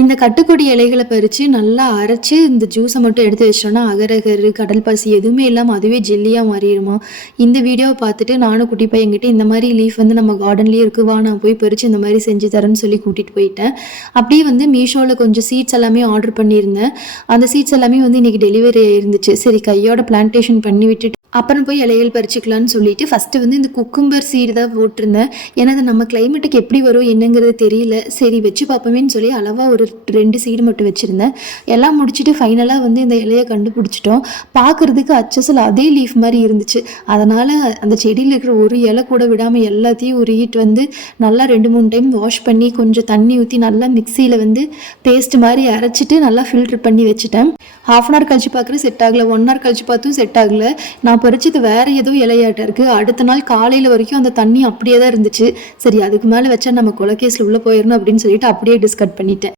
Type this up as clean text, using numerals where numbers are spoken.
இந்த கட்டுக்கொடி இலைகளை பறித்து நல்லா அரைச்சி இந்த ஜூஸை மட்டும் எடுத்து வச்சிட்டோன்னா அகரகரு கடல் பாசி எதுவுமே இல்லாமல் அதுவே ஜெல்லியாக மாறிடுமா. இந்த வீடியோவை பார்த்துட்டு நானும் குட்டி பையன்கிட்ட இந்த மாதிரி லீஃப் வந்து நம்ம கார்டன்லேயே இருக்குவா, நான் போய் பறித்து இந்த மாதிரி செஞ்சு தரேன்னு சொல்லி கூட்டிகிட்டு போயிட்டேன். அப்படியே வந்து மீஷோவில் கொஞ்சம் சீட்ஸ் எல்லாமே ஆர்டர் பண்ணியிருந்தேன். அந்த சீட்ஸ் எல்லாமே வந்து இன்றைக்கி டெலிவரி ஆயிருந்துச்சு. சரி கையோட பிளான்டேஷன் பண்ணி விட்டுட்டு அப்புறம் போய் இலைகள் பறிச்சுக்கலான்னு சொல்லிட்டு ஃபஸ்ட்டு வந்து இந்த குக்கும்பர் சீடு தான் போட்டிருந்தேன். ஏன்னா அது நம்ம கிளைமேட்டுக்கு எப்படி வரும் என்னங்கிறது தெரியல. சரி வச்சு பார்ப்போமேன்னு சொல்லி அளவாக ஒரு 2 சீடு மட்டும் வச்சுருந்தேன். எல்லாம் முடிச்சுட்டு ஃபைனலாக வந்து இந்த இலையை கண்டுபிடிச்சிட்டோம். பார்க்குறதுக்கு அச்சசல் அதே லீஃப் மாதிரி இருந்துச்சு. அதனால் அந்த செடியில் இருக்கிற ஒரு இலை கூட விடாமல் எல்லாத்தையும் உருகிட்டு வந்து நல்லா 2-3 டைம் வாஷ் பண்ணி கொஞ்சம் தண்ணி ஊற்றி நல்லா மிக்சியில் வந்து பேஸ்ட் மாதிரி அரைச்சிட்டு நல்லா ஃபில்ட்ரு பண்ணி வச்சுட்டேன். ½ அன் ஹவர் கழிச்சு பார்க்குற செட் ஆகலை, 1 ஹவர் கழிச்சு பார்த்தும் செட் ஆகலை. நான் பறிச்சது வேறு ஏதோ இலையாட்டம் இருக்குது. அடுத்த நாள் காலையில் வரைக்கும் அந்த தண்ணி அப்படியே தான் இருந்துச்சு. சரி அதுக்கு மேலே வச்சா நம்ம கொலகேஸில் உள்ளே போயிடணும் அப்படின்னு சொல்லிட்டு அப்படியே டிஸ்கட் பண்ணிட்டேன்.